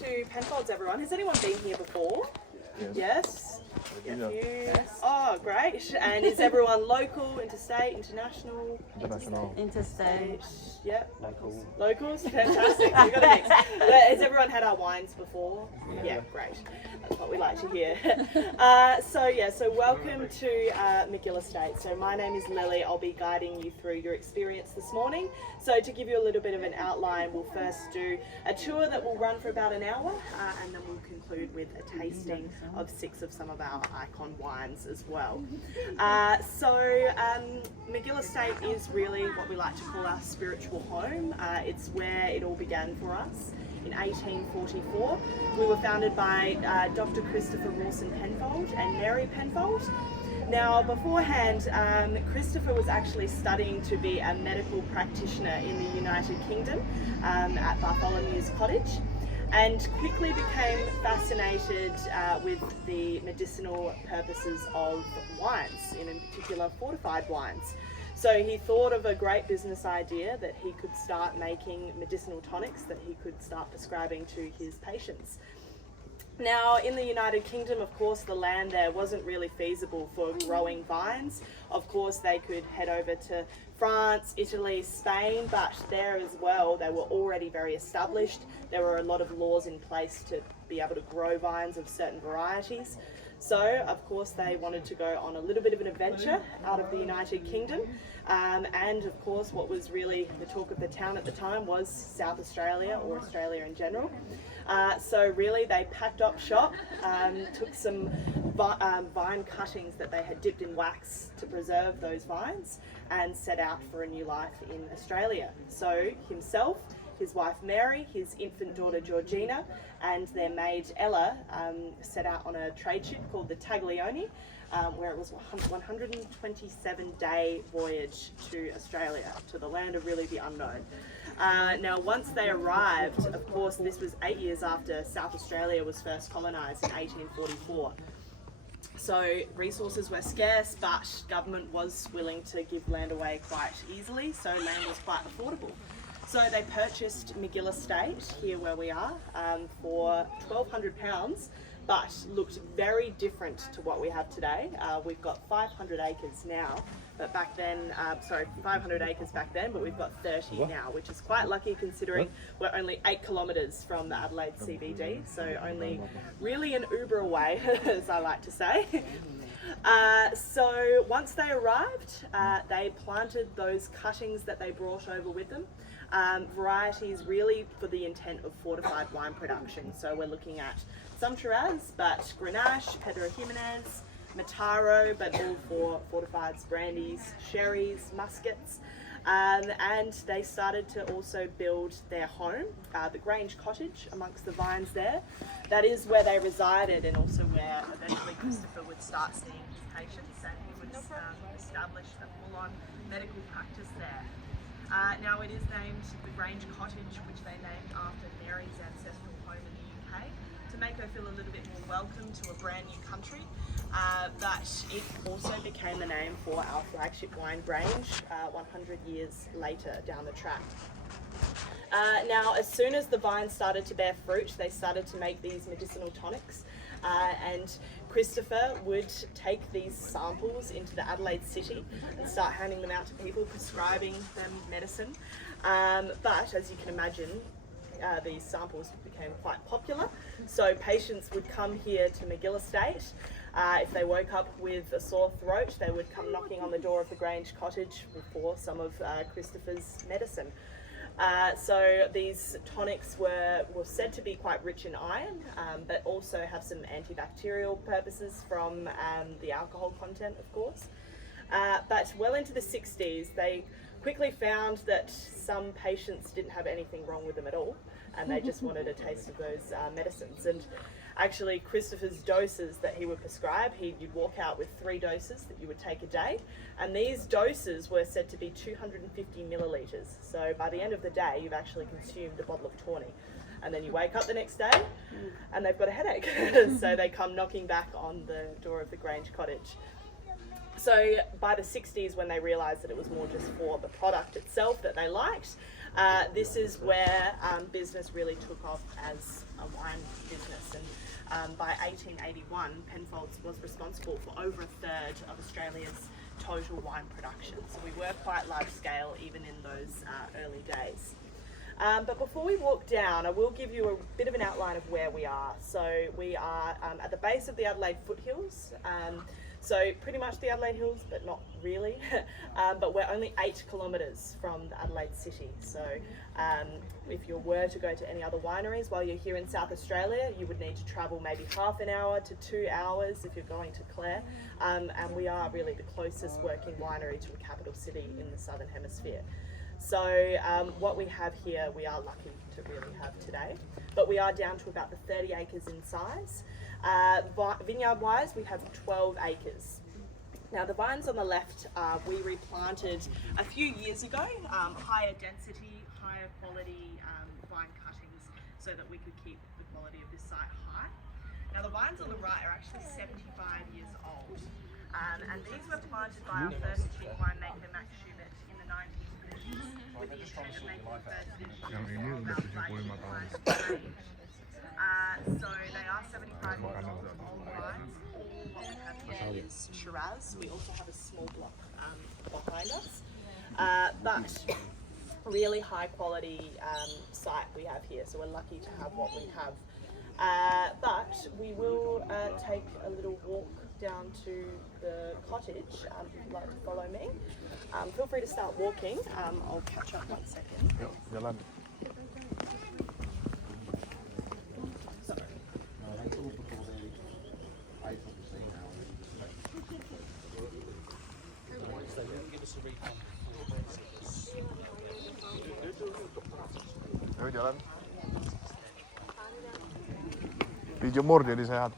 to Penfolds, everyone. Has anyone been here before? Yes. Yes. Oh, great. And is everyone local, interstate, international? International. Interstate. Yep. Local. Locals? Fantastic. We've got a mix. Has everyone had our wines before? Yeah, great. That's what we like to hear. So welcome to Magill Estate. So my name is Lily. I'll be guiding you through your experience this morning. So to give you a little bit of an outline, we'll first do a tour that will run for about an hour, and then we'll conclude with a tasting of 6 of some of our icon wines as well. Magill Estate is really what we like to call our spiritual home. It's where it all began for us. In 1844, we were founded by Dr. Christopher RAWSON Penfold and Mary Penfold. Now, beforehand, Christopher was actually studying to be a medical practitioner in the United Kingdom at Bartholomew's Cottage, and quickly became fascinated with the medicinal purposes of wines, in particular fortified wines. So he thought of a great business idea that he could start making medicinal tonics that he could start prescribing to his patients. Now, in the United Kingdom, of course, the land there wasn't really feasible for growing vines. Of course, they could head over to France, Italy, Spain, but there as well, they were already very established. There were a lot of laws in place to be able to grow vines of certain varieties. So, of course, they wanted to go on a little bit of an adventure out of the United Kingdom. And, of course, what was really the talk of the town at the time was South Australia, or Australia in general. So really, they packed up shop, took some vine cuttings that they had dipped in wax to preserve those vines, and set out for a new life in Australia. So himself, his wife Mary, his infant daughter Georgina, and their maid Ella set out on a trade ship called the Taglioni, where it was a 127-day voyage to Australia, to the land of really the unknown. Now, once they arrived, of course, this was 8 years after South Australia was first colonised in 1844. So resources were scarce, but government was willing to give land away quite easily, so land was quite affordable. So they purchased Magill Estate, here where we are, for £1,200, but looked very different to what we have today. We've got 500 acres now, but back then, 500 acres back then, but we've got 30 now, which is quite lucky considering we're only 8 kilometres from the Adelaide CBD, so only really an Uber away, as I like to say. So once they arrived, they planted those cuttings that they brought over with them. Varieties really for the intent of fortified wine production. So we're looking at some Shiraz, but Grenache, Pedro Jimenez, Mataro, but all for fortifieds, brandies, sherries, muskets. And they started to also build their home, the Grange Cottage, amongst the vines there. That is where they resided, and also where eventually Christopher would start seeing his patients, and he would establish a full-on medical practice there. Now it is named the Grange Cottage, which they named after Mary's ancestral home in the UK, to make her feel a little bit more welcome to a brand new country. But it also became the name for our flagship wine, Grange, 100 years later down the track. Now, as soon as the vines started to bear fruit, they started to make these medicinal tonics, and Christopher would take these samples into the Adelaide city and start handing them out to people, prescribing them medicine. But as you can imagine, these samples became quite popular, so patients would come here to Magill Estate. If they woke up with a sore throat, they would come knocking on the door of the Grange Cottage for some of Christopher's medicine. So these tonics were said to be quite rich in iron, but also have some antibacterial purposes from the alcohol content, of course. But well into the 60s, they quickly found that some patients didn't have anything wrong with them at all, and they just wanted a taste of those medicines. And actually, Christopher's doses that he would prescribe, you'd walk out with 3 doses that you would take a day, and these doses were said to be 250 millilitres. So by the end of the day, you've actually consumed a bottle of tawny. And then you wake up the next day and they've got a headache. So they come knocking back on the door of the Grange Cottage. So by the 60s, when they realised that it was more just for the product itself that they liked, this is where business really took off as a wine business. And by 1881, Penfolds was responsible for over a third of Australia's total wine production. So we were quite large scale even in those early days. But before we walk down, I will give you a bit of an outline of where we are. So we are at the base of the Adelaide foothills. So pretty much the Adelaide Hills, but not really. But we're only 8 kilometres from the Adelaide city. So if you were to go to any other wineries while you're here in South Australia, you would need to travel maybe half an hour to 2 hours if you're going to Clare. And we are really the closest working winery to a capital city in the Southern Hemisphere. So what we have here, we are lucky to really have today. But we are down to about the 30 acres in size. Vineyard-wise, we have 12 acres. Now the vines on the left, we replanted a few years ago, higher density, higher quality vine cuttings so that we could keep the quality of this site high. Now the vines on the right are actually 75 years old. And these were planted by our first chief winemaker, Max Schubert, in the 1930s with the intent of making the first vintage about wine. So they are 75 years old, old wines. All what we have here is Shiraz. We also have a small block behind us. But really high quality site we have here, so we're lucky to have what we have. But we will take a little walk down to the cottage. If you'd like to follow me, feel free to start walking. I'll catch up 1 second. Jalan. Ayo jalan. Dijemur jadi sehat.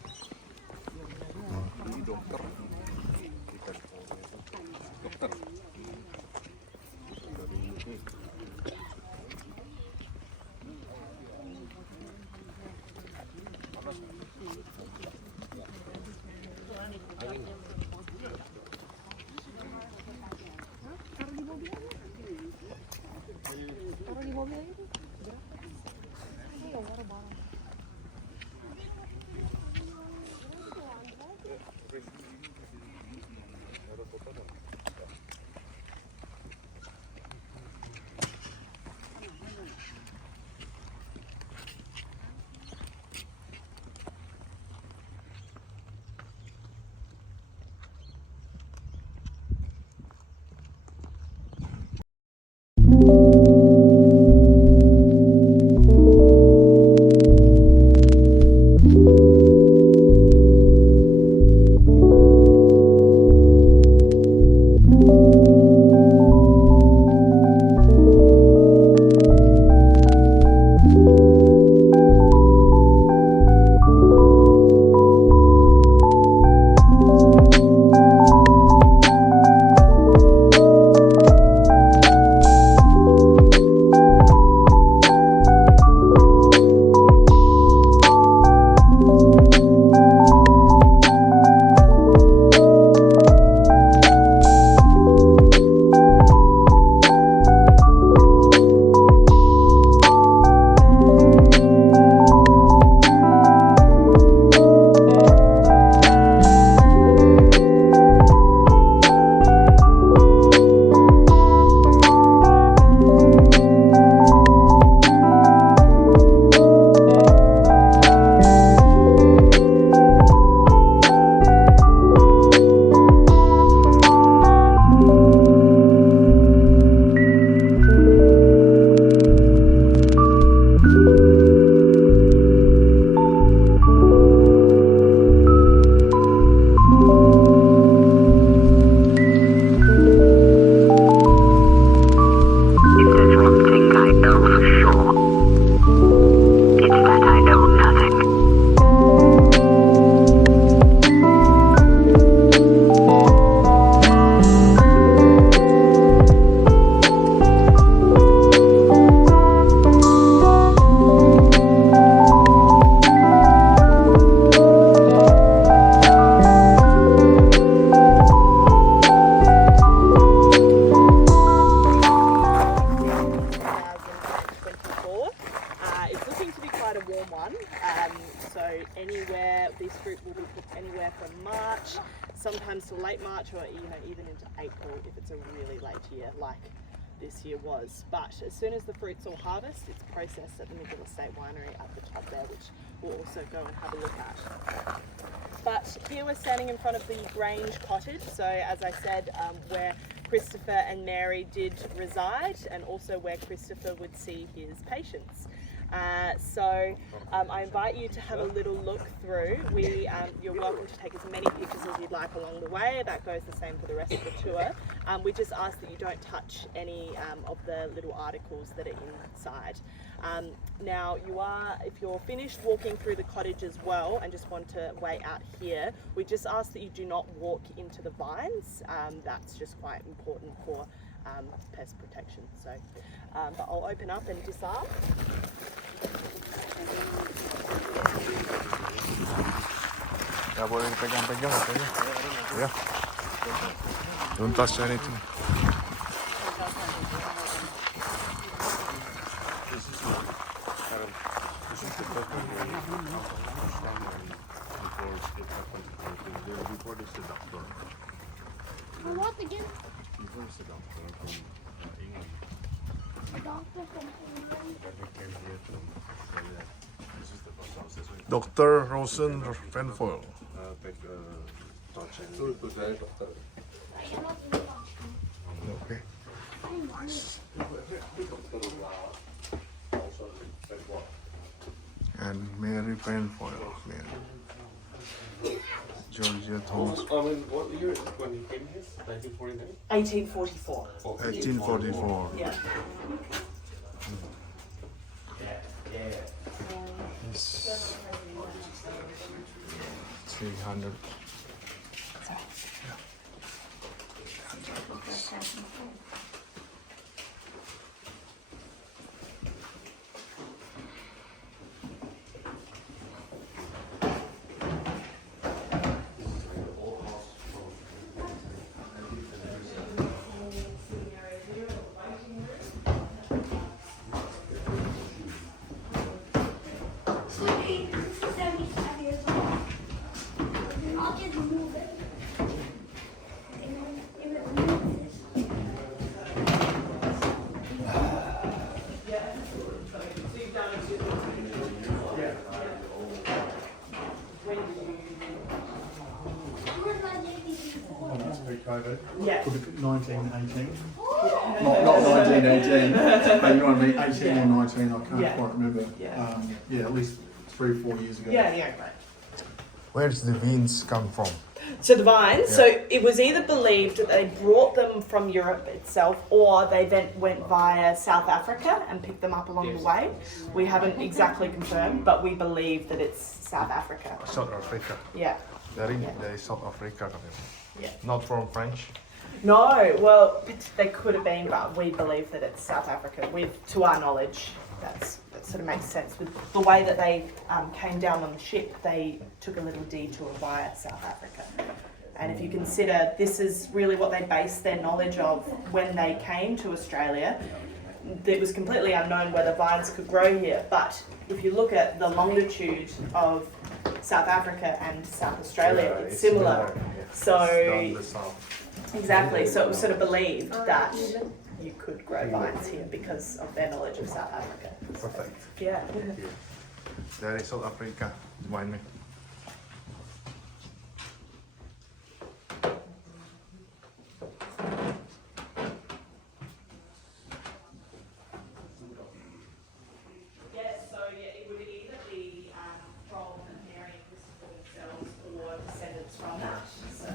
a really late year like this year was. But as soon as the fruit's all harvested, it's processed at the Magill Estate Winery at the top there, which we'll also go and have a look at. But here we're standing in front of the Grange Cottage. So as I said, where Christopher and Mary did reside, and also where Christopher would see his patients. I invite you to have a little look through. You're welcome to take as many pictures as you'd like along the way. That goes the same for the rest of the tour. We just ask that you don't touch any of the little articles that are inside. Now, if you're finished walking through the cottage as well and just want to wait out here, we just ask that you do not walk into the vines. That's just quite important for pest protection. So, but I'll open up and disarm. Ya boleh pegang-pegang katanya. Ya. Don't touch anything. Before this, the doctor. What again? Before this, the doctor from England. A doctor from England. That we came here to say that this is the first house. This way. Dr. RAWSON Penfolds. Touching. I cannot even touch him. Okay. Nice. And Mary Penfolds. Mary. Georgia Thomas. I mean, what year when he came here? 1949? 1844. 1844. Yeah. Yes. 300. I'll just move it. COVID. Yeah. Put it 1918. Not 1918, but you know what I mean, 18 or 19, I can't Yeah. quite remember. Yeah. Yeah, at least 3 or 4 years ago. Yeah, right. Where does the beans come from? So the vines, Yeah. so it was either believed that they brought them from Europe itself, or they then went via South Africa and picked them up along the way. We haven't exactly confirmed, but we believe that it's South Africa. South Africa. Yeah. Dari South Africa katanya. Yeah. Not from French. No, well, they could have been, but we believe that it's South Africa. To our knowledge, that sort of makes sense. With the way that they came down on the ship, they took a little detour via South Africa. And if you consider, this is really what they based their knowledge of when they came to Australia. It was completely unknown whether vines could grow here, but if you look at the longitude of South Africa and South Australia, Yeah, it's similar. Yeah. So Down the south. exactly, so it was sort of believed that you could grow vines here because of their knowledge of South Africa. Perfect. Yeah. Dari South Africa. Wine me. Yes, so yeah, it would either be from Mary and Christopher themselves or descendants from that. So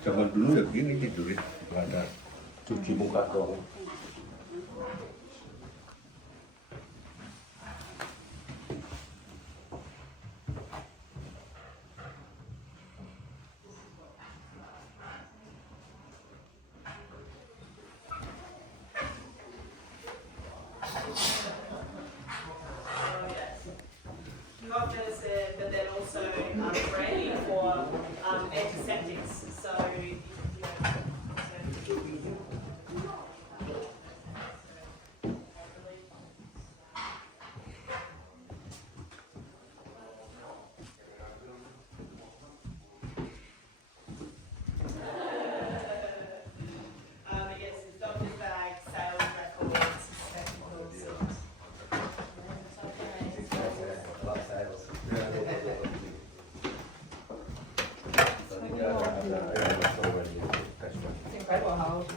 Zaman dulu ya begini gitu ya, nggak ada cuci muka doang. not just but then also ready for antiseptics. So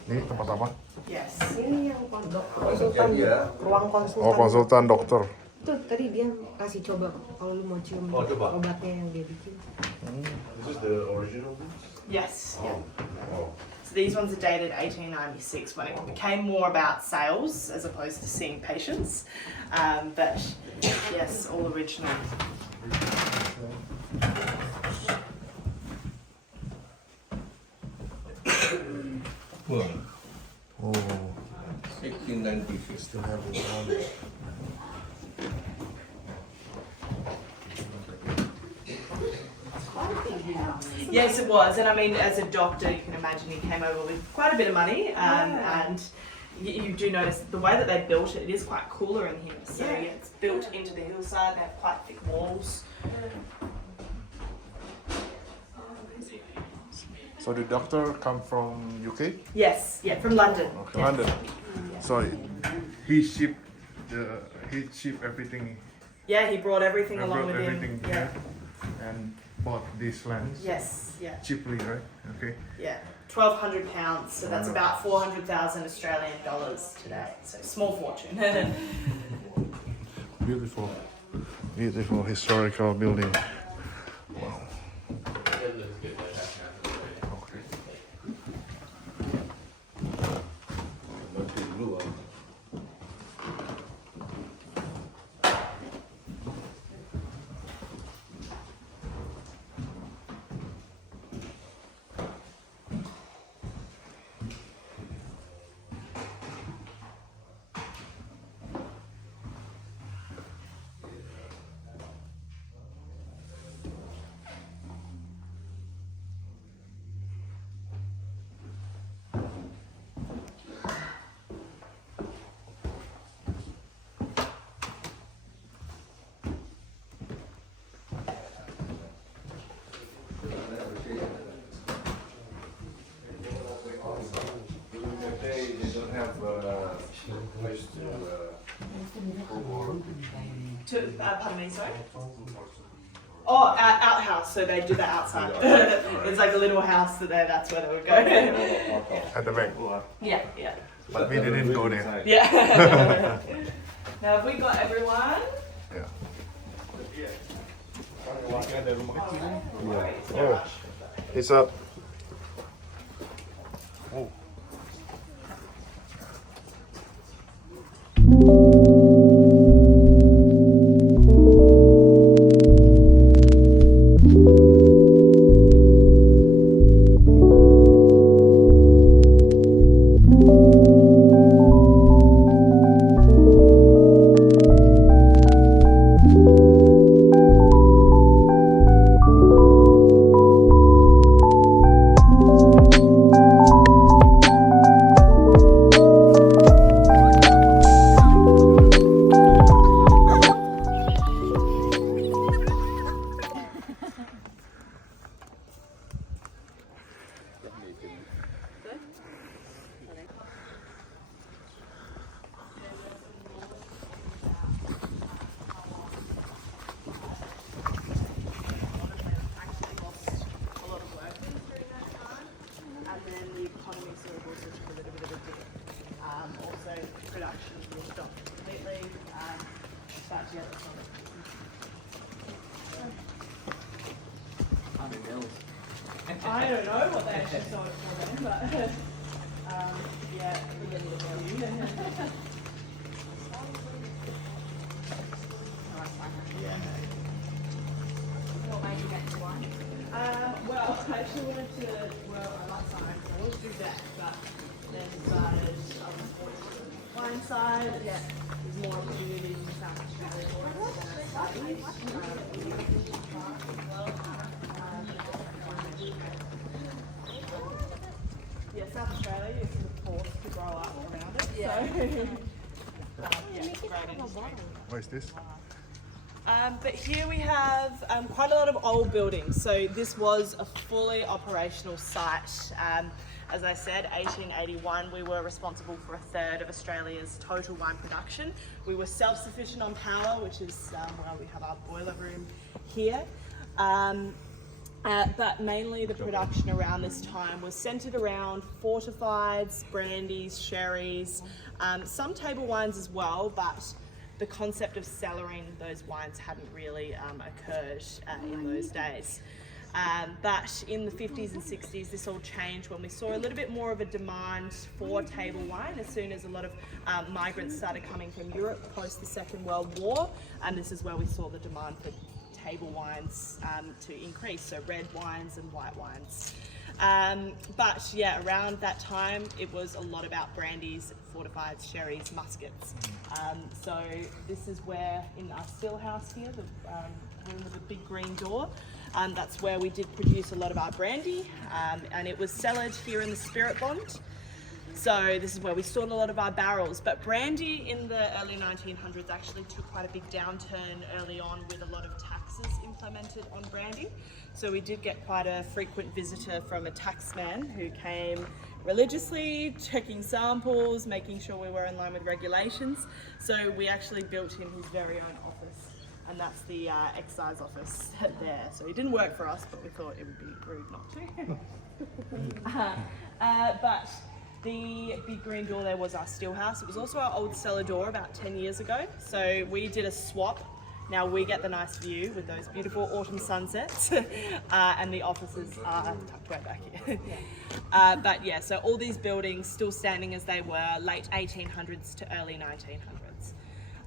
Ini tempat apa? Yes. Ini yang konsultan, ruang konsultan. Oh, konsultan dokter. Tuh tadi dia kasih coba kalau lu mau cium obatnya yang dia bikin. This is the original one? Yes. Yeah. Oh. So these ones are dated 1896 when it became more about sales as opposed to seeing patients. But yes, all original. Wow. Oh, 1896. still have it on. Yes, it was. And I mean, as a doctor, you can imagine he came over with quite a bit of money. And you do notice the way that they built it, it is quite cooler in here. So yeah, it's built into the hillside. They have quite thick walls. So the doctor come from UK? Yes, yeah, from London. Okay, Yeah. London. Yeah. So he shipped everything. Yeah, he brought everything I along brought with everything him. Yeah. here and bought these lands Yes, yeah, cheaply, right? Okay. yeah. £1,200, so that's about 400,000 Australian dollars today. So small fortune. Beautiful, beautiful historical building. Wow. Okay. Not the blue one. They don't have place Pardon me, sorry? Oh, outhouse, so they do that outside. It's like a little house that's where they would go. At the back, Yeah, yeah. but we didn't go there. Yeah. Now have we got everyone? Yeah. Alright. Oh, it's up. Oh. Production will stop completely. But yeah, that's not it. I don't know what they actually sold it for then, but yeah, we get it for you. What made you get into wine? Well, I actually wanted to, I like science, I always do that, but then decided I was forced to the wine side. Yeah. There's more opportunities in South Australia for us than I studied. Yeah, South Australia is sort of forced to grow up around it. Yeah. So, yeah, it's great industry. What is this? But here we have quite a lot of old buildings. So this was a fully operational site. As I said, 1881, we were responsible for a third of Australia's total wine production. We were self-sufficient on power, which is where we have our boiler room here. But mainly the production around this time was centered around fortifieds, brandies, sherries, some table wines as well, but the concept of cellaring those wines hadn't really occurred in those days. But in the 50s and 60s, this all changed when we saw a little bit more of a demand for table wine as soon as a lot of migrants started coming from Europe post the Second World War, and this is where we saw the demand for table wines to increase, so red wines and white wines. But yeah, around that time, it was a lot about brandies, fortified sherries, muskets. So this is where, in our still house here, the room with the big green door, that's where we did produce a lot of our brandy, and it was cellared here in the spirit bond. So this is where we stored a lot of our barrels. But brandy in the early 1900s actually took quite a big downturn early on, with a lot of taxes implemented on brandy. So we did get quite a frequent visitor from a taxman who came religiously, checking samples, making sure we were in line with regulations. So we actually built him his very own office, and that's the excise office there. So he didn't work for us, but we thought it would be rude not to. But the big green door there was our still house. It was also our old cellar door about 10 years ago. So we did a swap. Now we get the nice view with those beautiful autumn sunsets, and the offices are tucked way back here. But yeah, so all these buildings still standing as they were, late 1800s to early 1900s.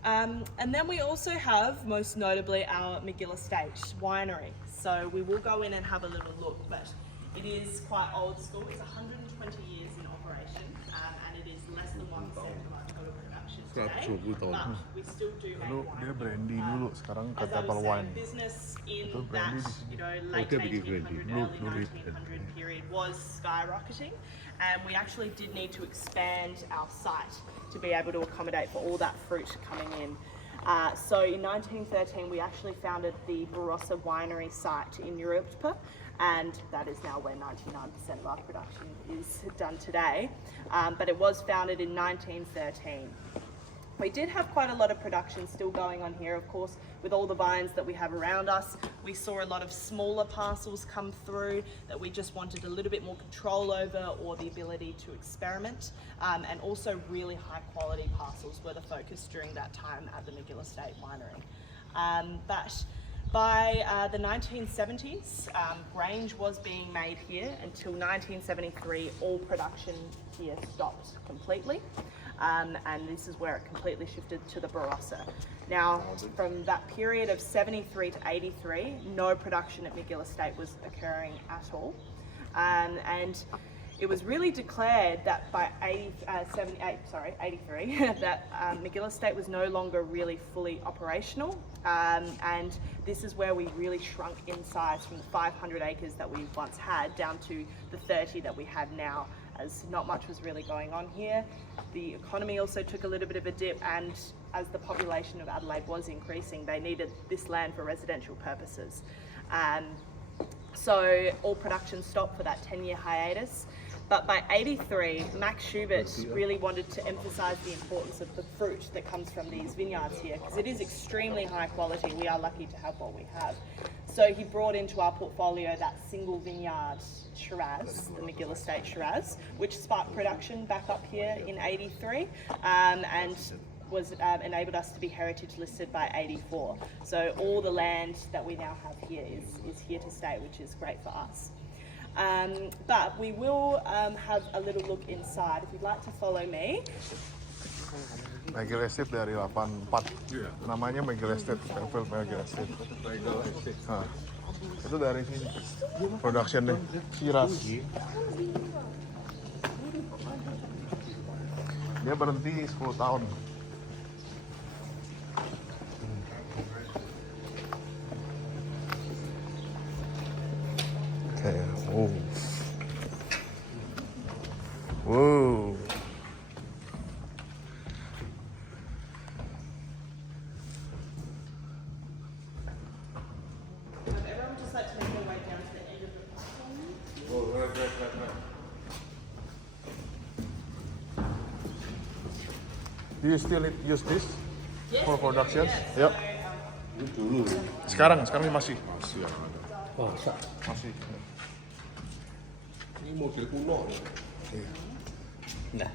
And then we also have, most notably, our Magill Estate winery. So we will go in and have a little look, but it is quite old school. It's 120 years in operation, and it is less than 1% of our total production today. But we still do make Dulu wine. dia brandy dulu, sekarang ke As I table was wine. saying, business in Itu that, brandy di sini. late dia bikin 1800, brandy. early Dulu. 1900 period was skyrocketing, and we actually did need to expand our site to be able to accommodate for all that fruit coming in. So in 1913, we actually founded the Barossa winery site in Europa, and that is now where 99% of our production is done today. But it was founded in 1913. We did have quite a lot of production still going on here, of course, with all the vines that we have around us. We saw a lot of smaller parcels come through that we just wanted a little bit more control over, or the ability to experiment, and also really high quality parcels were the focus during that time at the Magill Estate winery. But by the 1970s, Grange was being made here. Until 1973, all production here stopped completely. And this is where it completely shifted to the Barossa. Now, from that period of 73 to 83, no production at Magill Estate was occurring at all. And it was really declared that by 83, that Magill Estate was no longer really fully operational. And this is where we really shrunk in size from the 500 acres that we once had down to the 30 that we have now, as not much was really going on here. The economy also took a little bit of a dip, and as the population of Adelaide was increasing, they needed this land for residential purposes. So all production stopped for that 10-year hiatus. But by 83, Max Schubert really wanted to emphasise the importance of the fruit that comes from these vineyards here, because it is extremely high quality. We are lucky to have what we have. So he brought into our portfolio that single vineyard Shiraz, the Magill Estate Shiraz, which sparked production back up here in 83, and was enabled us to be heritage listed by 84. So all the land that we now have here is here to stay, which is great for us. But we will have a little look inside. If you'd like to follow me. Magill Estate dari 84. Namanya Magill Estate, Penfolds Magill Estate. Nah, itu dari sini. Production deh, Shiraz. Dia berhenti 10 tahun. Okay, oh. Whoa. Everyone would just like to make their way down to the end of the platform. Oh, right. Do you still use this for production? Yes. Yep. So, Dulu Sekarang masih. masih yang ada. Masa? Masih. Ini mobil kuno nih. Iya. Nah.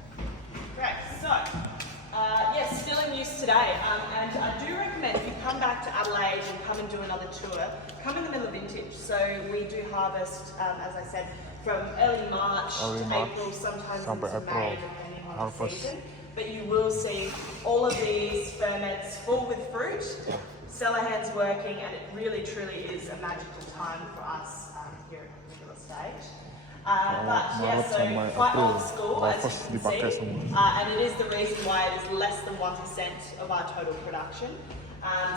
Great. So, yes, still in use today. And I do recommend if you come back to Adelaide and come and do another tour, come in the middle of vintage. So we do harvest, as I said, from early March Early to March April, sometimes sampai into April, May, depending on the harvest. season. But you will see all of these ferments full with fruit, cellar hands working, and it really truly is a magical time for us here at Magill Estate. But yeah, Maret so sampai quite April, old school, as harvest you can dipakai see, semua. and it is the reason why it is less than 1% of our total production.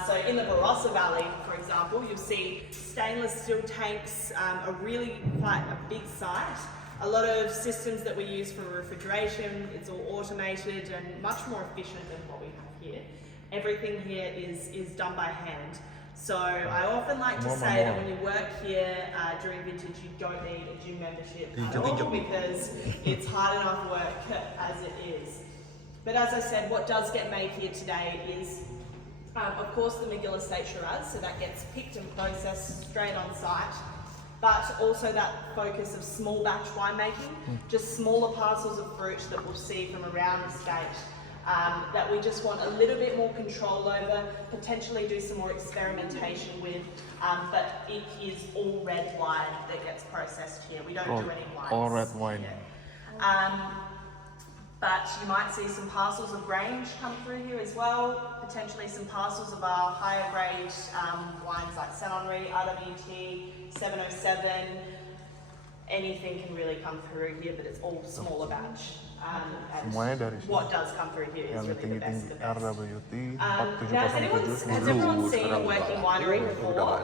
So in the Barossa Valley, for example, you'll see stainless steel tanks, are really quite a big site. A lot of systems that we use for refrigeration, it's all automated and much more efficient than what we have here. Everything here is done by hand. So I often like to say that when you work here during vintage, you don't need a gym membership at all because it's hard enough work as it is. But as I said, what does get made here today is, of course, the Magill Estate Shiraz, so that gets picked and processed straight on site. But also that focus of small batch winemaking, just smaller parcels of fruit that we'll see from around the state. That we just want a little bit more control over, potentially do some more experimentation with, but it is all red wine that gets processed here. We don't do any wines. All red wine. But you might see some parcels of Grange come through here as well, potentially some parcels of our higher grade wines like Cellar, RWT, 707. Anything can really come through here, but it's all smaller batch. And Semuanya dari sini. what does come through here is Yang really the best of tinggi-tinggi the best. RWT Now, has everyone seen a working winery before? No.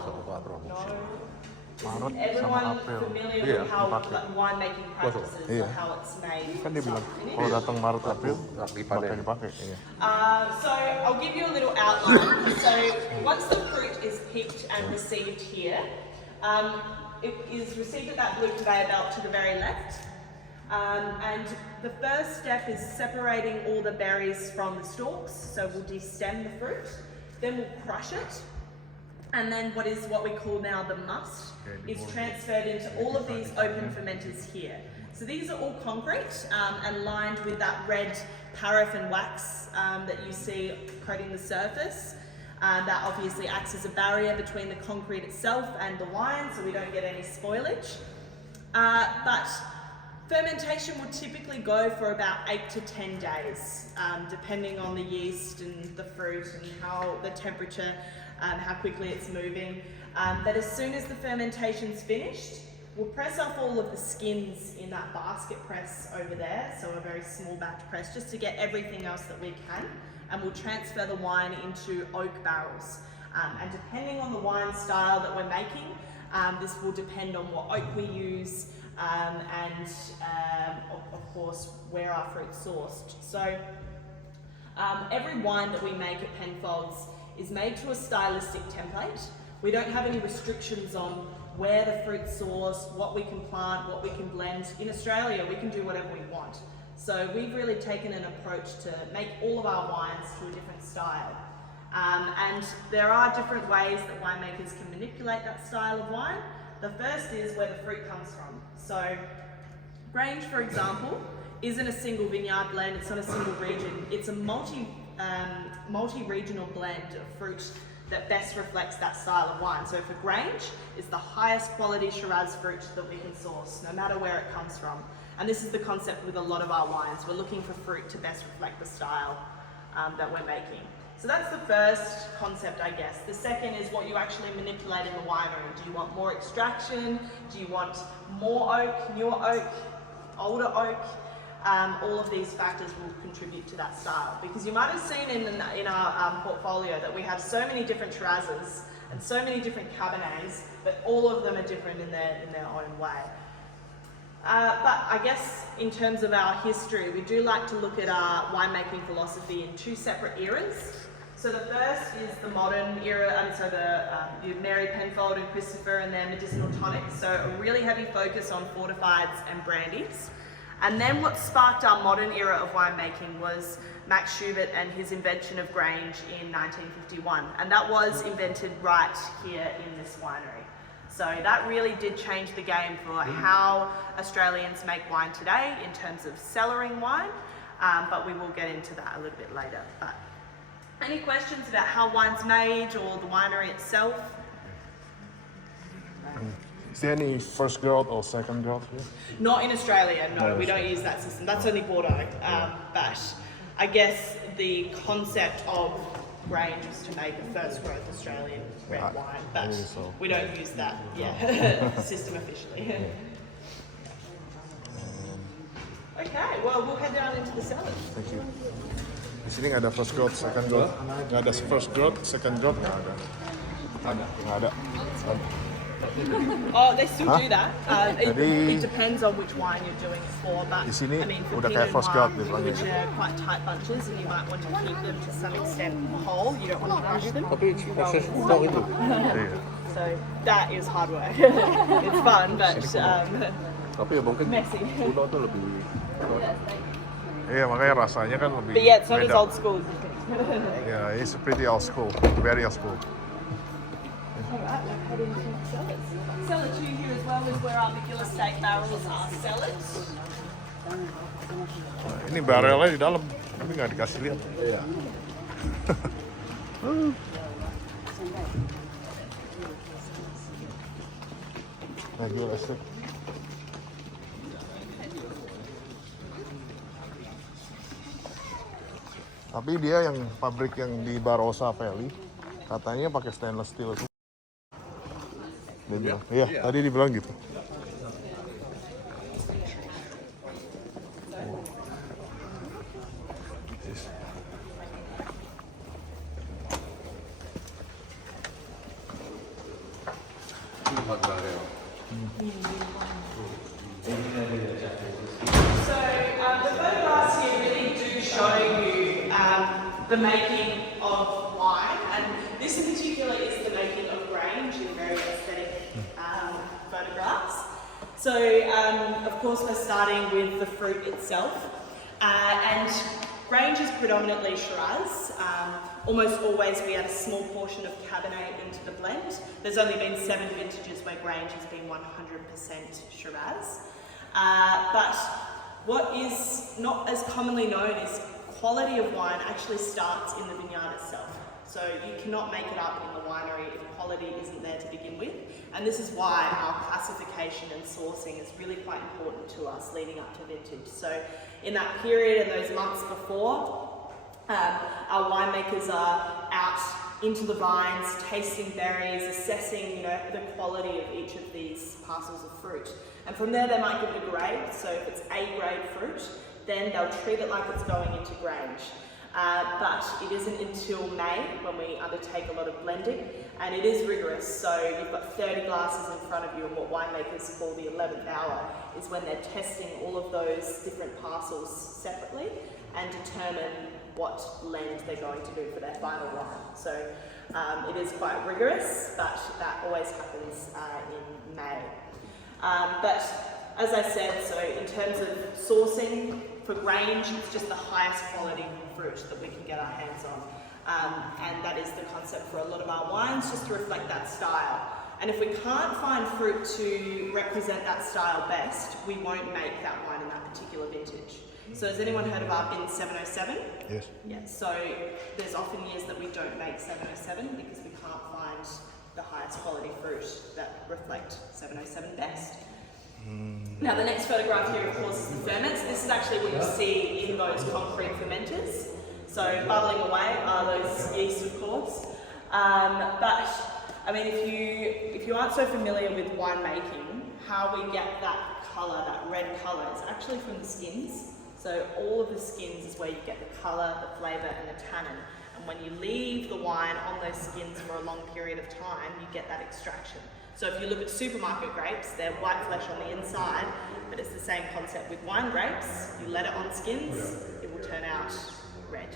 Maret Is sama everyone April. familiar Iya, with how dipakai. like, winemaking practices Iya. or how it's made? Kan dia bilang Finished? kalau datang Maret April Lagi bakal panen. dipakai. Iya. So I'll give you a little outline. So once the fruit is picked and received here, it is received at that blue conveyor belt to the very left. And the first step is separating all the berries from the stalks. So we'll destem the fruit, then we'll crush it. And then what we call now the must is transferred into all of these open fermenters here. So these are all concrete and lined with that red paraffin wax that you see coating the surface. That obviously acts as a barrier between the concrete itself and the wine, so we don't get any spoilage. But fermentation will typically go for about 8 to 10 days, depending on the yeast and the fruit and how the temperature, how quickly it's moving. But as soon as the fermentation's finished, we'll press off all of the skins in that basket press over there, so a very small batch press, just to get everything else that we can, and we'll transfer the wine into oak barrels. And depending on the wine style that we're making, this will depend on what oak we use, and of course where our fruit's sourced. So every wine that we make at Penfolds is made to a stylistic template. We don't have any restrictions on where the fruit's sourced, what we can plant, what we can blend. In Australia, we can do whatever we want. So we've really taken an approach to make all of our wines to a different style. And there are different ways that winemakers can manipulate that style of wine. The first is where the fruit comes from. So Grange, for example, isn't a single vineyard blend, it's not a single region, it's a multi-regional blend of fruit that best reflects that style of wine. So for Grange, it's the highest quality Shiraz fruit that we can source, no matter where it comes from. And this is the concept with a lot of our wines. We're looking for fruit to best reflect the style that we're making. So that's the first concept, I guess. The second is what you actually manipulate in the winery. Do you want more extraction? Do you want more oak, newer oak, older oak? All of these factors will contribute to that style. Because you might have seen in our portfolio that we have so many different Shirazes and so many different Cabernets, but all of them are different in their own way. But I guess in terms of our history, we do like to look at our winemaking philosophy in two separate eras. So the first is the modern era, so the Mary Penfold and Christopher and their medicinal tonics, so a really heavy focus on fortifieds and brandies. And then what sparked our modern era of winemaking was Max Schubert and his invention of Grange in 1951. And that was invented right here in this winery. So that really did change the game for how Australians make wine today in terms of cellaring wine, but we will get into that a little bit later. But any questions about how wine's made or the winery itself? Is there any first growth or second growth here? Not in Australia, no, we don't use that system. That's only Bordeaux. But I guess the concept of Grange is to make a first growth Australian red wine, but so. we don't use that system officially. Okay, well we'll head down into the cellars. Thank you. Di sini nggak ada first growth, second growth. Nggak ada first growth, second growth nggak ada. Nggak ada. Oh, they still do that. Jadi- It depends on which wine you're doing it for, but Di sini I mean, for udah Pinot kayak first Noir, growth gitu. which are quite tight bunches, and you might want to keep them to some extent whole. You don't want to rush them. Tapi proses stok itu. Iya. So that is hard work. It's fun, but Tapi ya mungkin messy. Pulau tuh lebih Iya, makanya rasanya kan lebih But yeah, it's not as beda. old school as you think. Yeah, it's pretty old school, very old school. Alright, we'll head into the cellars. Cellar 2 here as well is where our Magill estate barrels are cellared. Ini barelnya di dalam, tapi nggak dikasih lihat. Iya. Magill estate. Tapi dia yang pabrik yang di Barossa Valley, katanya pakai stainless steel. Dia bilang, iya, tadi dibilang gitu. Empat barel. So the photographs here really do show you the making of wine, and this in particular is the making of Grange in very aesthetic photographs. So of course we're starting with the fruit itself, and Grange is predominantly Shiraz. Almost always we add a small portion of Cabernet into the blend. There's only been 7 vintages where Grange has been 100% Shiraz. But what is not as commonly known is quality of wine actually starts in the vineyard itself. So you cannot make it up in the winery if quality isn't there to begin with. And this is why our classification and sourcing is really quite important to us leading up to vintage. So in that period and those months before, our winemakers are out into the vines, tasting berries, assessing the quality of each of these parcels of fruit. And from there they might give it a grade. So if it's A grade fruit, then they'll treat it like it's going into Grange. But it isn't until May when we undertake a lot of blending, and it is rigorous. So you've got 30 glasses in front of you, and what winemakers call the 11th hour is when they're testing all of those different parcels separately and determine what blend they're going to do for their final wine. So it is quite rigorous, but that always happens in May. But as I said, so in terms of sourcing for Grange, it's just the highest quality fruit that we can get our hands on. And that is the concept for a lot of our wines, just to reflect that style. And if we can't find fruit to represent that style best, we won't make that wine in that particular vintage. So has anyone heard of our bin 707? Yes. Yeah, so there's often years that we don't make 707 because we can't find the highest quality fruit that reflect 707 best. Now the next photograph here of course is the ferments. This is actually what you see in those concrete fermenters. So bubbling away are those yeast of course. But I mean if you aren't so familiar with winemaking, how we get that colour, that red colour, is actually from the skins. So all of the skins is where you get the colour, the flavour and the tannin. And when you leave the wine on those skins for a long period of time, you get that extraction. So if you look at supermarket grapes, they're white flesh on the inside, but it's the same concept with wine grapes. You let it on skins, it will turn out red.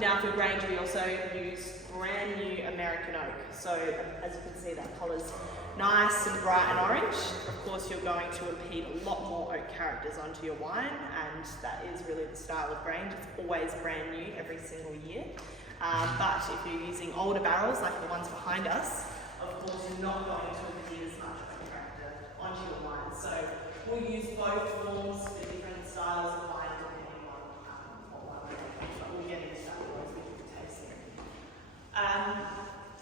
Now for Grange, we also use brand new American oak. So as you can see, that colour's nice and bright and orange. Of course, you're going to impede a lot more oak characters onto your wine, and that is really the style of Grange. It's always brand new every single year. But if you're using older barrels like the ones behind us, of course you're not going to impede as much of a character onto your wine. So we'll use both forms for different styles of wine depending on what wine we're making. But we'll get into that as we do the tasting.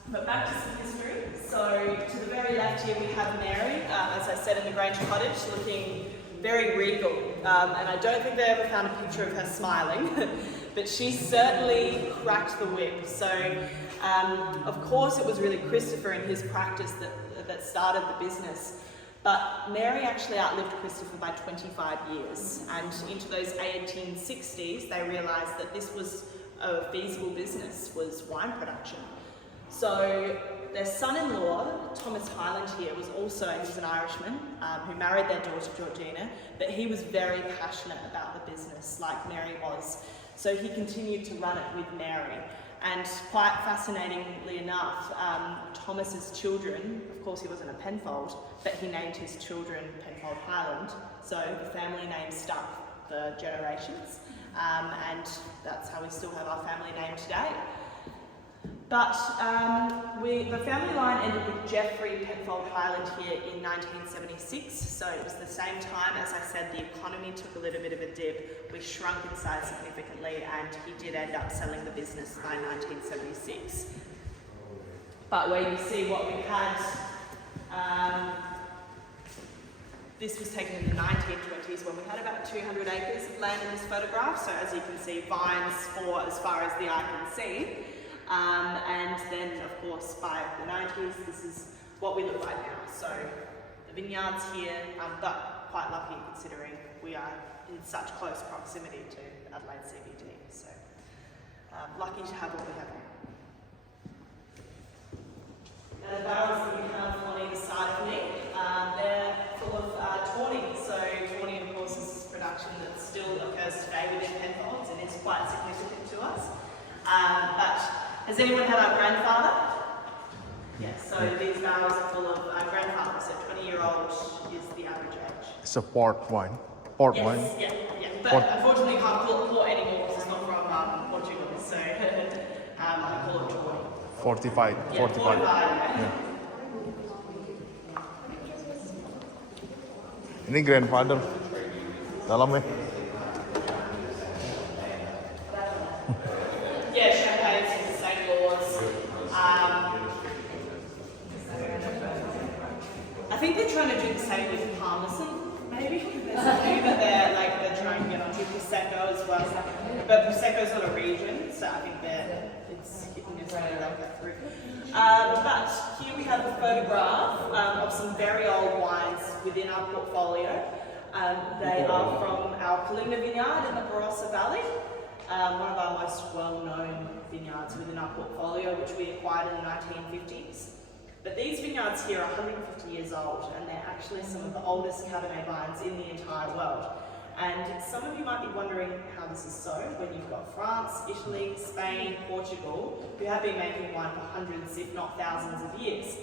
But back to some history. So to the very left here we have Mary, as I said, in the Grange Cottage, looking very regal. And I don't think they ever found a picture of her smiling, but she certainly cracked the whip. So of course it was really Christopher and his practice that started the business. But Mary actually outlived Christopher by 25 years. And into those 1860s, they realised that this was a feasible business, was wine production. So their son-in-law, Thomas Hyland here, he was an Irishman who married their daughter Georgina, but he was very passionate about the business, like Mary was. So he continued to run it with Mary. And quite fascinatingly enough, Thomas's children, of course he wasn't a Penfold, but he named his children Penfold Hyland, so the family name stuck for generations, and that's how we still have our family name today. But the family line ended with Geoffrey Penfold Hyland here in 1976, so it was the same time. As I said, the economy took a little bit of a dip. We shrunk in size significantly, and he did end up selling the business by 1976. But where you see what we had, this was taken in the 1920s when we had about 200 acres of land in this photograph, so as you can see, vines for as far as the eye can see. And then, of course, by the 90s, this is what we look like now. So the vineyards here, but quite lucky considering we are in such close proximity to Adelaide CBD. So lucky to have what we have here. Now the barrels that we have on either side of me, they're full of tawny. So tawny, of course, is production that still occurs today within Penfolds and is quite significant to us. But has anyone had our grandfather? Yes, so these barrels are full of grandfather, so 20-year-old is the average age. It's a port wine. Port Yes, wine. yeah. But unfortunately can't call it port anymore because it's not from Portugal, so I call it tawny. Fortified. Yeah, Fortified. yeah. Ini grandfather. Dalamnya. Yeah, champagne's in the same laws. I think they're trying to do the same with Parmesan, maybe. There's something that they're trying to get onto Prosecco as well. But Prosecco's not a region, so I think it's hitting its way like that through. But here we have a photograph of some very old wines within our portfolio. They are from our Kalina vineyard in the Barossa Valley. One of our most well-known vineyards within our portfolio, which we acquired in the 1950s. But these vineyards here are 150 years old, and they're actually some of the oldest Cabernet vines in the entire world. And some of you might be wondering how this is so, when you've got France, Italy, Spain, Portugal, who have been making wine for hundreds, if not thousands of years.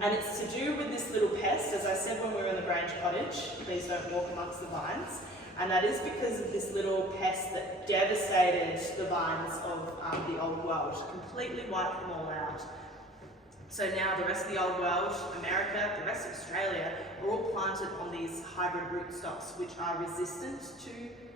And it's to do with this little pest, as I said when we were in the Grange Cottage, please don't walk amongst the vines. And that is because of this little pest that devastated the vines of the old world, completely wiped them all out. So now the rest of the old world, America, the rest of Australia, are all planted on these hybrid rootstocks which are resistant to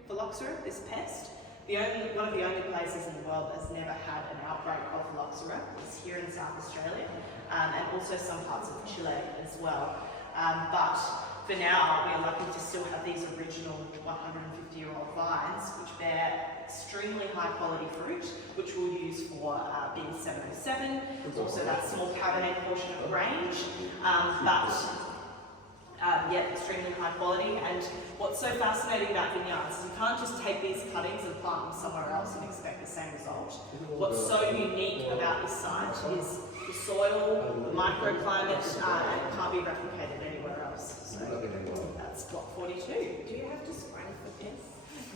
phylloxera, this pest. One of the only places in the world that's never had an outbreak of phylloxera is here in South Australia, and also some parts of Chile as well. But for now, we are lucky to still have these original 150-year-old vines, which bear extremely high-quality fruit, which we'll use for B707. There's also that small Cabernet portion of the range, yet extremely high quality. And what's so fascinating about vineyards is you can't just take these cuttings and plant them somewhere else and expect the same result. What's so unique about this site is the soil, the microclimate, and it can't be replicated anywhere else. So that's block 42. Do you have to spray for this?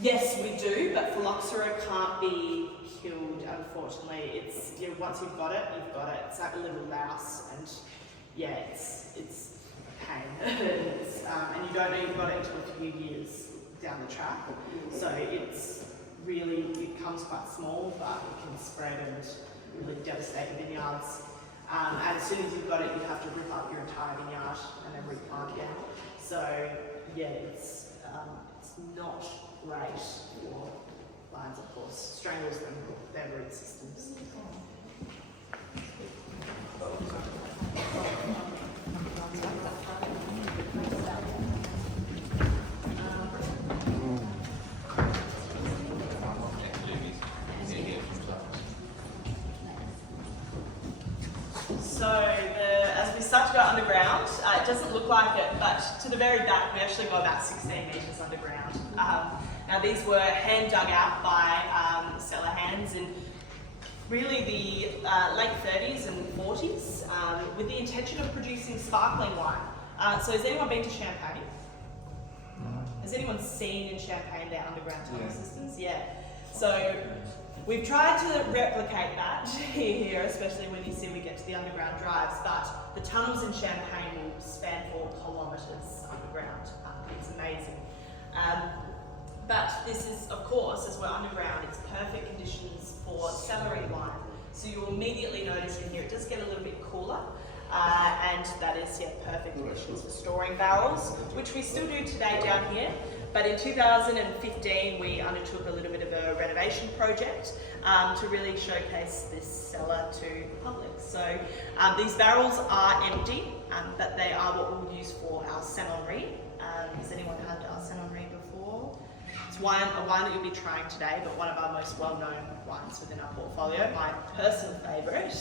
Yes, we do, but phylloxera can't be killed, unfortunately. It's, once you've got it, you've got it. It's like a little louse, and yeah, it's pain. And you don't know you've got it until a few years down the track. So it's really, it becomes quite small, but it can spread and really devastate the vineyards. And as soon as you've got it, you have to rip up your entire vineyard and then replant again. So yeah, it's not great for vines, of course. Strangles them with their root systems. So as we start to go underground, it doesn't look like it, but to the very back we actually go about 16 metres underground. Now these were hand dug out by cellar hands in really the late 30s and 40s with the intention of producing sparkling wine. So has anyone been to Champagne? Has anyone seen in Champagne their underground tunnel systems? Yeah. So we've tried to replicate that here, especially when you see we get to the underground drives, but the tunnels in Champagne will span for kilometres underground. It's amazing. But this is, of course, as we're underground, it's perfect conditions for cellaring wine. So you'll immediately notice in here it does get a little bit cooler, and that is perfect conditions for storing barrels, which we still do today down here. But in 2015, we undertook a little bit of a renovation project to really showcase this cellar to the public. So these barrels are empty, but they are what we'll use for our Saint Henri. Has anyone had our Saint Henri before? It's a wine that you'll be trying today, but one of our most well-known wines within our portfolio, my personal favourite.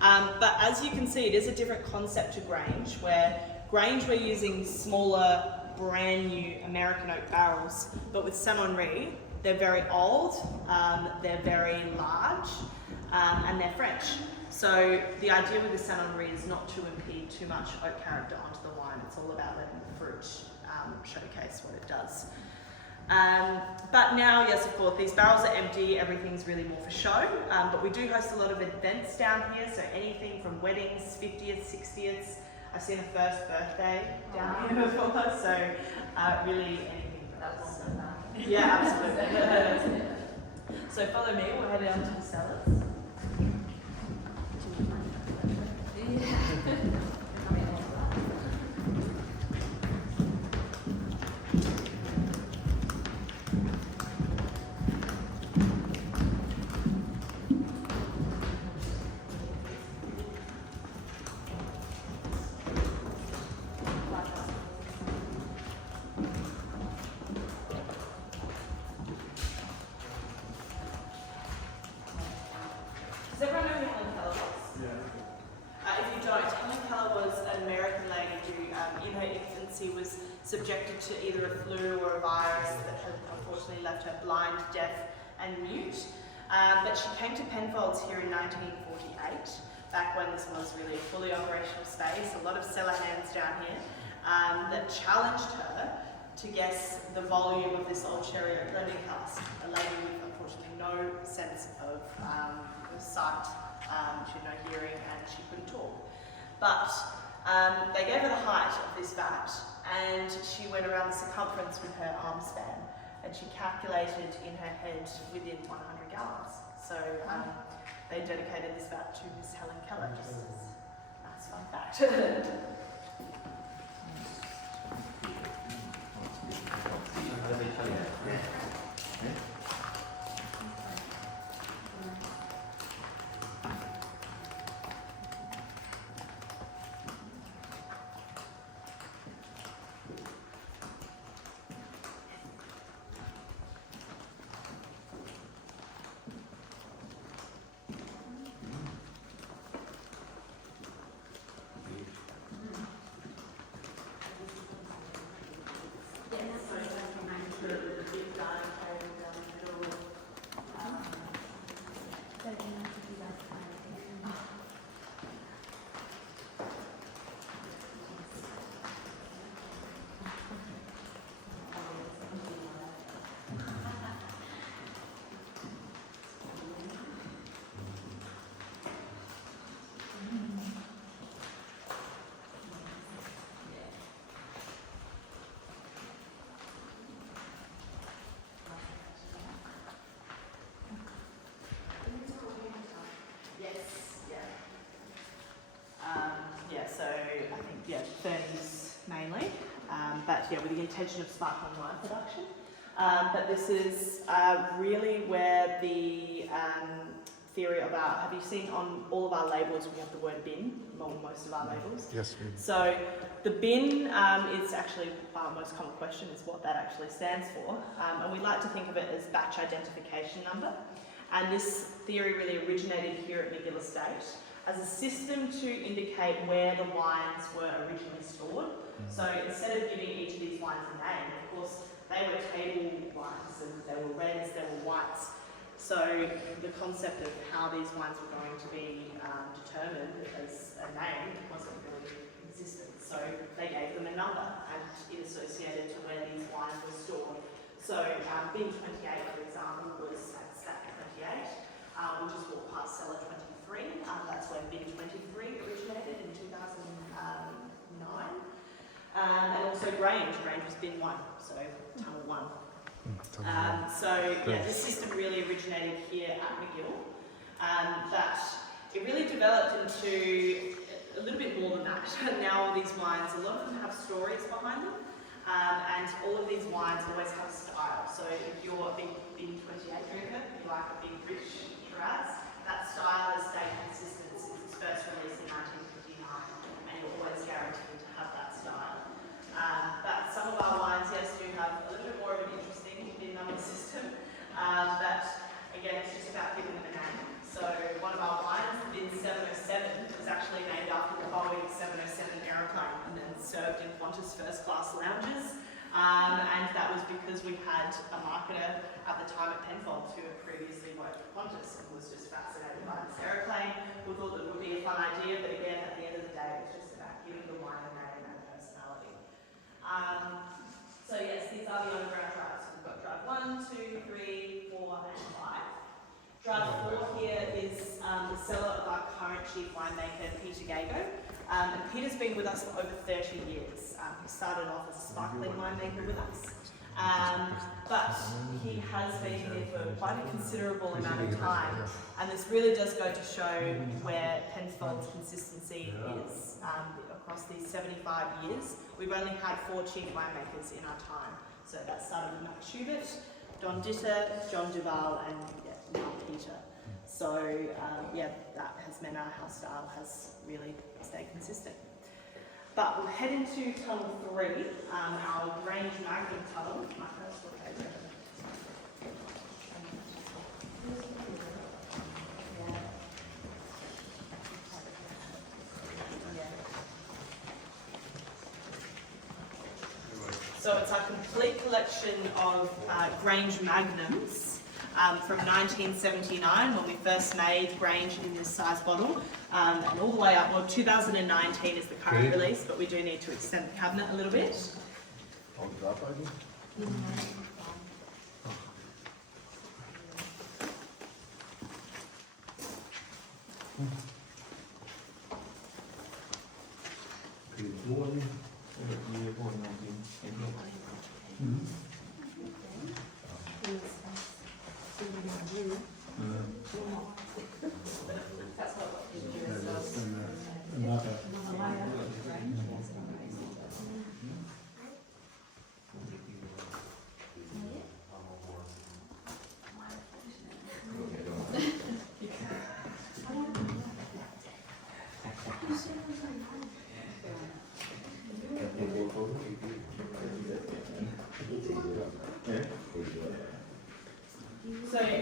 But as you can see, it is a different concept to Grange, where Grange we're using smaller, brand new American oak barrels, but with Saint Henri, they're very old, they're very large, and they're French. So the idea with the Saint Henri is not to impede too much oak character onto the wine. It's all about letting the fruit showcase what it does. But now, yes, of course, these barrels are empty, everything's really more for show, but we do host a lot of events down here, so anything from weddings, 50th, 60th, I've seen a first birthday down here before, so really anything for us. Yeah, absolutely. So follow me, we'll head down to the cellars. Does everyone know who Helen Keller was? Yeah. If you don't, Helen Keller was an American lady who, in her infancy, was subjected to either a flu or a virus that had unfortunately left her blind, deaf, and mute. But she came to Penfolds here in 1948, back when this was really a fully operational space. A lot of cellar hands down here that challenged her to guess the volume of this old sherry oak blending cask. A lady with unfortunately no sense of sight, she had no hearing, and she couldn't talk. But they gave her the height of this vat, and she went around the circumference with her arm span, and she calculated in her head within 100 gallons. So they dedicated this vat to Miss Helen Keller, just as a nice fun fact. the intention of sparkling wine production. But this is really where the theory about, have you seen on all of our labels we have the word bin, on most of our labels? Yes. So the bin is actually our most common question, is what that actually stands for. And we like to think of it as batch identification number. And this theory really originated here at Magill Estate as a system to indicate where the wines were originally stored. So instead of giving each of these wines a name, of course, they were table wines, and they were reds, they were whites. So the concept of how these wines were going to be determined as a name wasn't really existent. So they gave them a number, and it associated to where these wines were stored. So bin 28, for example, was at stack 28, which is walked past Cellar 23. That's where bin 23 originated in 2009. And also Grange was bin 1, so tunnel 1. This system really originated here at Magill, but it really developed into a little bit more than that. Now all these wines, a lot of them have stories behind them, and all of these wines always have style. So if you're a big bin 28 drinker, you like a big rich Shiraz, that style has stayed consistent since its first release in 1959, and you're always guaranteed to have that style. But some of our wines, yes, do have a little bit more of an interesting bin number system, but again, it's just about giving them a name. So one of our wines, bin 707, was actually named after the Boeing 707 aeroplane and then served in Qantas first class lounges. And that was because we had a marketer at the time at Penfolds who had previously worked at Qantas and was just fascinated by this aeroplane. We thought that it would be a fun idea, but again, at the end of the day, it's just about giving the wine a name and a personality. So yes, these are the underground drives. We've got drive 1, 2, 3, 4, and 5. Drive 4 here is the cellar of our current chief winemaker, Peter Gago. And Peter's been with us for over 30 years. He started off as a sparkling winemaker with us. But he has been here for quite a considerable amount of time. And this really does go to show where Penfolds' consistency is. Across these 75 years, we've only had 4 chief winemakers in our time. So that started with Max Schubert, Don Ditter, John Duval, and now Peter. So that has meant our house style has really stayed consistent. But we'll head into tunnel 3, our Grange Magnum tunnel. My first look over. So it's our complete collection of Grange Magnums from 1979 when we first made Grange in this size bottle, and all the way up. Well, 2019 is the current release, but we do need to extend the cabinet a little bit.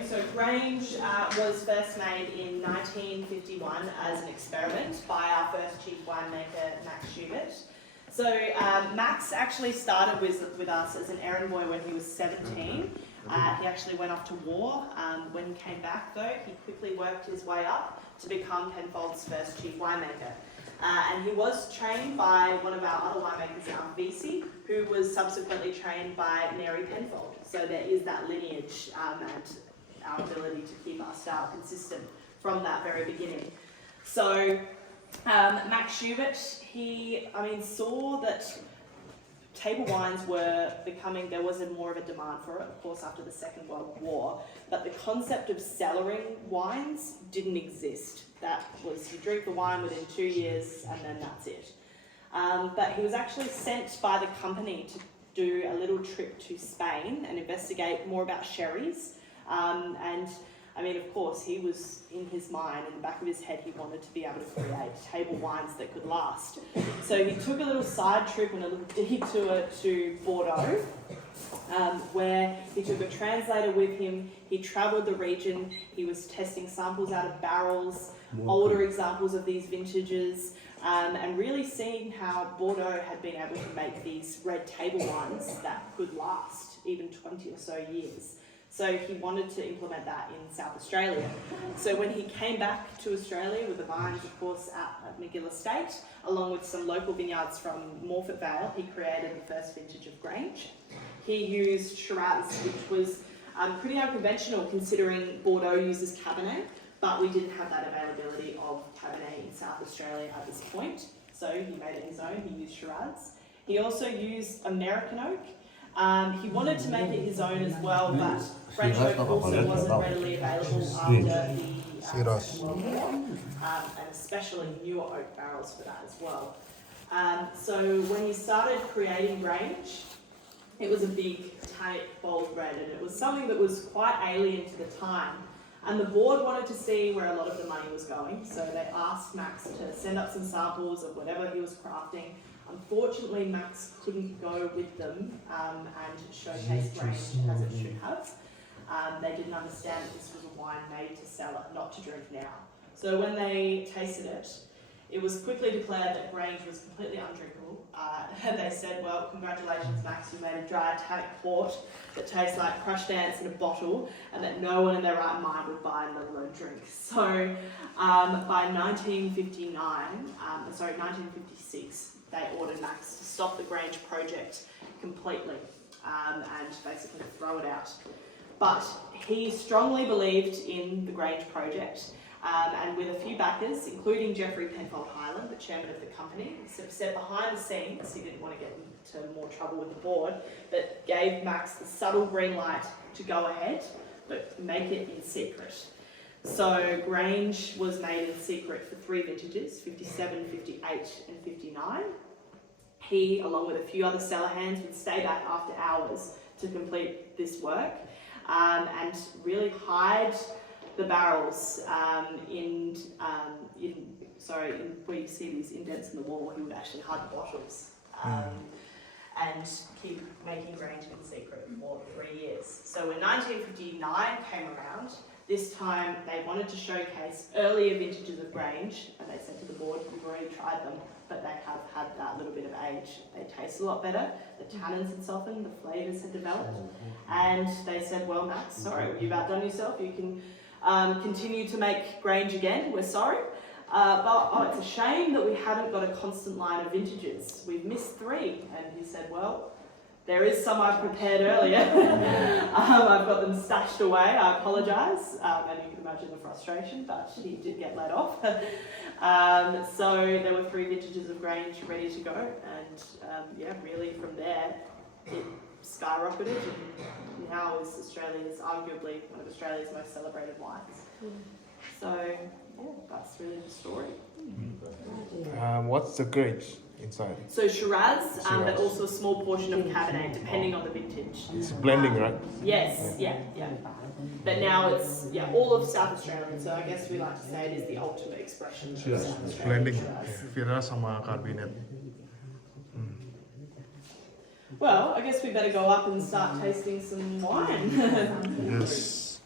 So Grange was first made in 1951 as an experiment by our first chief winemaker, Max Schubert. So Max actually started with us as an errand boy when he was 17. He actually went off to war. When he came back though, he quickly worked his way up to become Penfolds' first chief winemaker. And he was trained by one of our other winemakers, Visi, who was subsequently trained by Mary Penfold. So there is that lineage and our ability to keep our style consistent from that very beginning. So Max Schubert, he saw that table wines were becoming, there was more of a demand for it, of course, after the Second World War, but the concept of cellaring wines didn't exist. That was, you drink the wine within 2 years and then that's it. But he was actually sent by the company to do a little trip to Spain and investigate more about sherries. And I mean, of course, he was in his mind, in the back of his head, he wanted to be able to create table wines that could last. So he took a little side trip and a little detour to Bordeaux, where he took a translator with him. He travelled the region. He was testing samples out of barrels, older examples of these vintages, and really seeing how Bordeaux had been able to make these red table wines that could last even 20 or so years. So he wanted to implement that in South Australia. So when he came back to Australia with the vines, of course, at Magill Estate, along with some local vineyards from Morphett Vale, he created the first vintage of Grange. He used Shiraz, which was pretty unconventional considering Bordeaux uses Cabernet, but we didn't have that availability of Cabernet in South Australia at this point. So he made it his own, he used Shiraz. He also used American oak. He wanted to make it his own as well, but French oak also wasn't readily available after the Second World War, and especially newer oak barrels for that as well. So when he started creating Grange, it was a big, tannic, bold red, and it was something that was quite alien to the time. And the board wanted to see where a lot of the money was going, so they asked Max to send up some samples of whatever he was crafting. Unfortunately, Max couldn't go with them and showcase Grange as it should have. They didn't understand that this was a wine made to Cellar, not to drink now. So when they tasted it, it was quickly declared that Grange was completely undrinkable. They said, well, congratulations, Max, you made a dry tannic port that tastes like crushed ants in a bottle and that no one in their right mind would buy, let alone drink. So by 1956, they ordered Max to stop the Grange project completely and basically throw it out. But he strongly believed in the Grange project, and with a few backers, including Geoffrey Penfold Highland, the chairman of the company, said behind the scenes, he didn't want to get into more trouble with the board, but gave Max the subtle green light to go ahead, but make it in secret. So Grange was made in secret for 3 vintages, 57, 58 and 59. He, along with a few other cellar hands, would stay back after hours to complete this work and really hide the barrels where you see these indents in the wall. He would actually hide the bottles and keep making Grange in secret for 3 years. So when 1959 came around, this time they wanted to showcase earlier vintages of Grange, and they said to the board, we've already tried them, but they have had that little bit of age. They taste a lot better, the tannins had softened, the flavours had developed, and they said, well, Max, sorry, you've outdone yourself, you can continue to make Grange again, we're sorry. But it's a shame that we haven't got a constant line of vintages. We've missed 3. And he said, well, there is some I've prepared earlier. I've got them stashed away, I apologise. And you can imagine the frustration, but he did get let off. So there were 3 vintages of Grange ready to go. And really from there, it skyrocketed, and now is arguably one of Australia's most celebrated wines. So, that's really the story. What's the grapes inside? So Shiraz, but also a small portion of Cabernet, depending on the vintage. It's blending, right? Yes, yeah. But now it's all of South Australia. So I guess we like to say it is the ultimate expression of South Australia. Blending Shiraz. Shiraz sama Cabernet. Well, I guess we better go up and start tasting some wine. Yes.